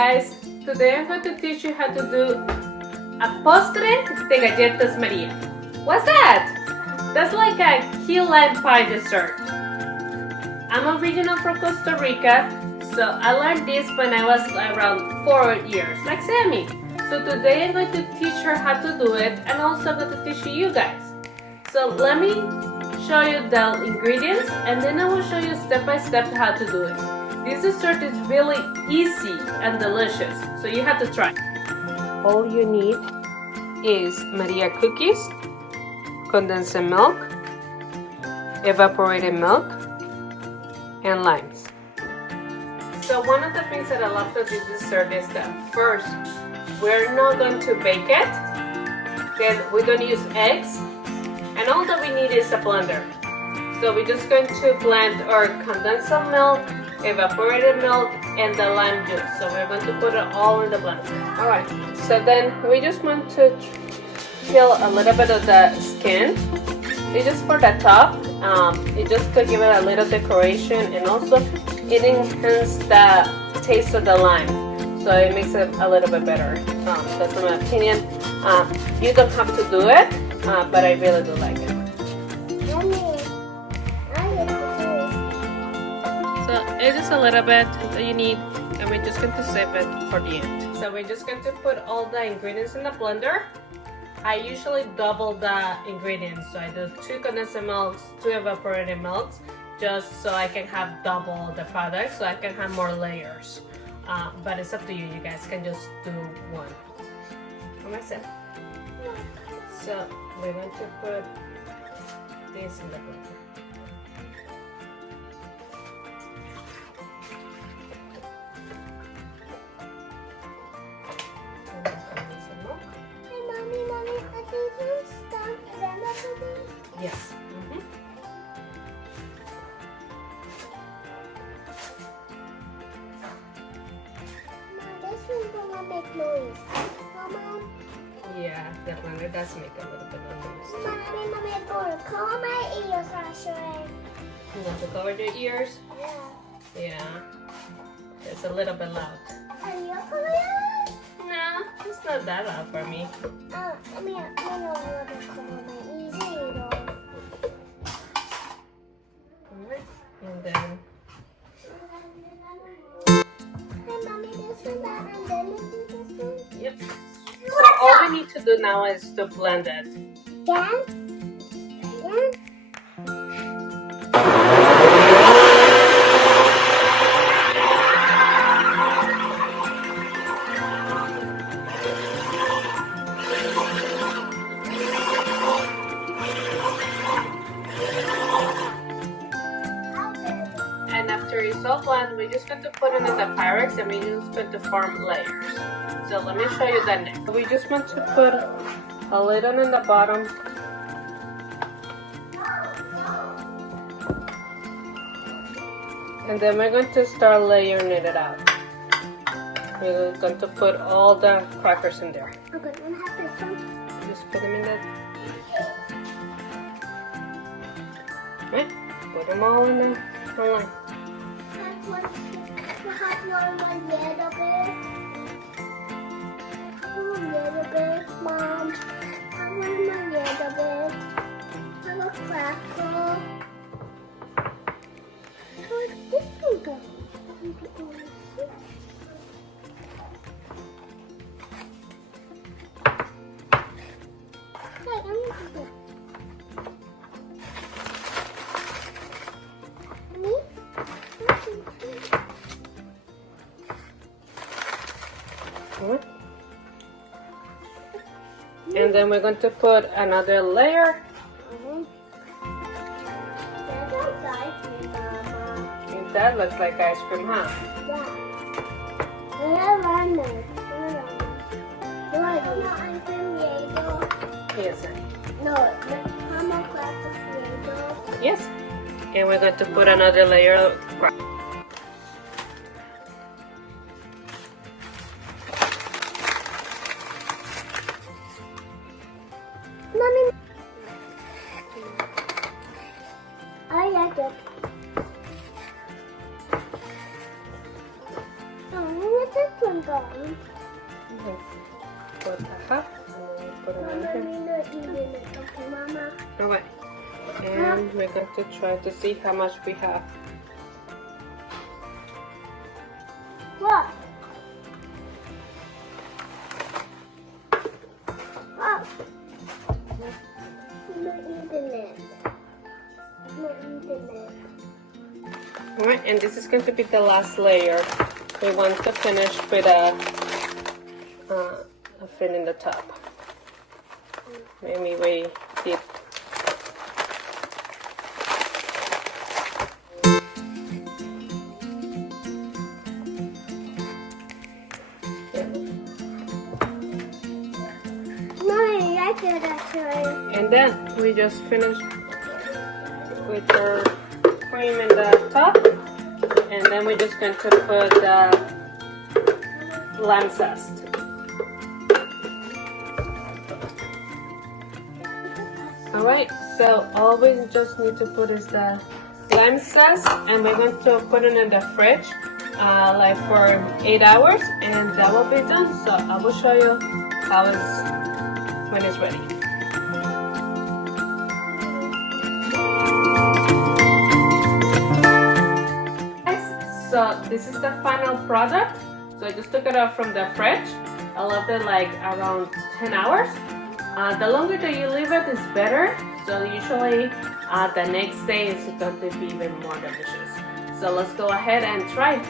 guys, today I'm going to teach you how to do a postre de galletas Maria. What's that? That's like a key lime pie dessert. I'm original from Costa Rica, so I learned this when I was around 4 years, like Sammy. So today I'm going to teach her how to do it, and also I'm going to teach you guys. So let me show you the ingredients, and then I will show you step by step how to do it. This dessert is really easy and delicious, so you have to try. All you need is Maria cookies, condensed milk, evaporated milk, and limes. So one of the things that I love to do dessert is that first, we're not going to bake it, then we're going to use eggs, and all that we need is a blender. So we're just going to blend our condensed milk, evaporated milk, and the lime juice. So we're going to put it all in the blender. Alright, so then we just want to peel a little bit of the skin. It's just for the top. It's just to give it a little decoration, and also it enhances the taste of the lime. So it makes it a little bit better. That's my opinion. You don't have to do it, but I really do like it. So it's just a little bit that you need, and we're just going to save it for the end. So we're just going to put all the ingredients in the blender. I usually double the ingredients, so I do 2 condensed milks, 2 evaporated milks, just so I can have double the product, so I can have more layers. But it's up to you. You guys can just do one. What am I saying? So we're going to put this in the blender. Yes. This one's gonna make noise. Mama. Yeah, that one it does make a little bit of noise. Mommy, cover my ears actually. You want to cover your ears? Yeah. Yeah. It's a little bit loud. Are you cover yours? No, it's not that loud for me. I mean, I don't want to cover my ears either. Alright, and then. Hey, Mommy, this one, that, and then this one. Yep. So all we need to do now is to blend it. Yeah? Yeah? And after it's all blended, we're just going to put it in the Pyrex, and we're just going to form layers. So let me show you that next. We just want to put a little in the bottom. And then we're going to start layering it out. We're going to put all the crackers in there. Okay, I'm gonna have this one. Just put them in there. Right? Put them all in there. Line. Mom, I want my little bit. I want a cracker. Where's this one go? Hey, I'm gonna do that. Me? And then we're going to put another layer. That looks like ice cream, huh? Yes, sir. Yes. And we're going to put another layer of crack. Mommy. I like it. Oh, where did this one go? bottom. Put a half, and then we put it in Mama, here. you're not eating it, okay, Mama? Alright, and we're going to try to see how much we have. What? What? I'm not eating it. I'm not eating it. Alright, and this is going to be the last layer. We want to finish with a fin in the top. Maybe we dip. Mommy, I did actually. And then we just finish with the cream in the top, and then we're just going to put the lime zest. Alright, so all we just need to put is the lime zest, and we're going to put it in the fridge like for 8 hours, and that will be done. So I will show you how it's when it's ready. So this is the final product. So I just took it out from the fridge. I left it like around 10 hours. The longer that you leave it is better. So usually the next day is going to be even more delicious. So let's go ahead and try it.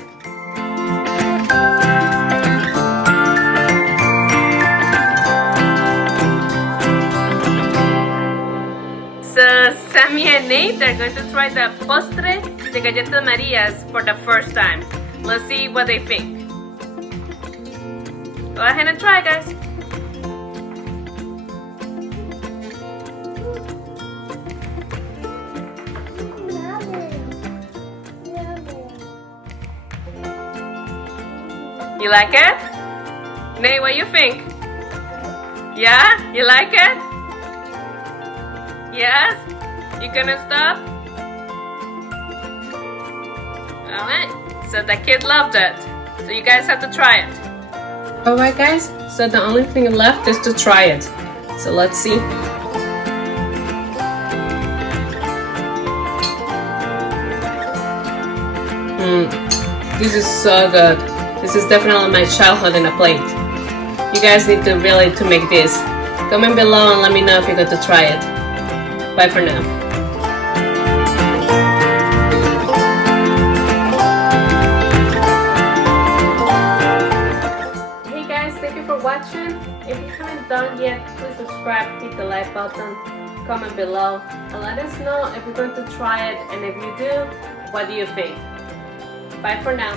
So Sammy and Nate are going to try the Postre de Galleta Marias for the first time. Let's see what they think. Go ahead and try, guys. You like it? Nate, what do you think? Yeah? You like it? Yes? You gonna stop? Alright, so the kid loved it. So you guys have to try it. Alright guys, so the only thing left is to try it. So let's see. This is so good. This is definitely my childhood in a plate. You guys need to really make this. Comment below and let me know if you're going to try it. Bye for now. Hey guys, thank you for watching. If you haven't done yet, please subscribe, hit the like button, comment below, and let us know if you're going to try it, and if you do, what do you think? Bye for now.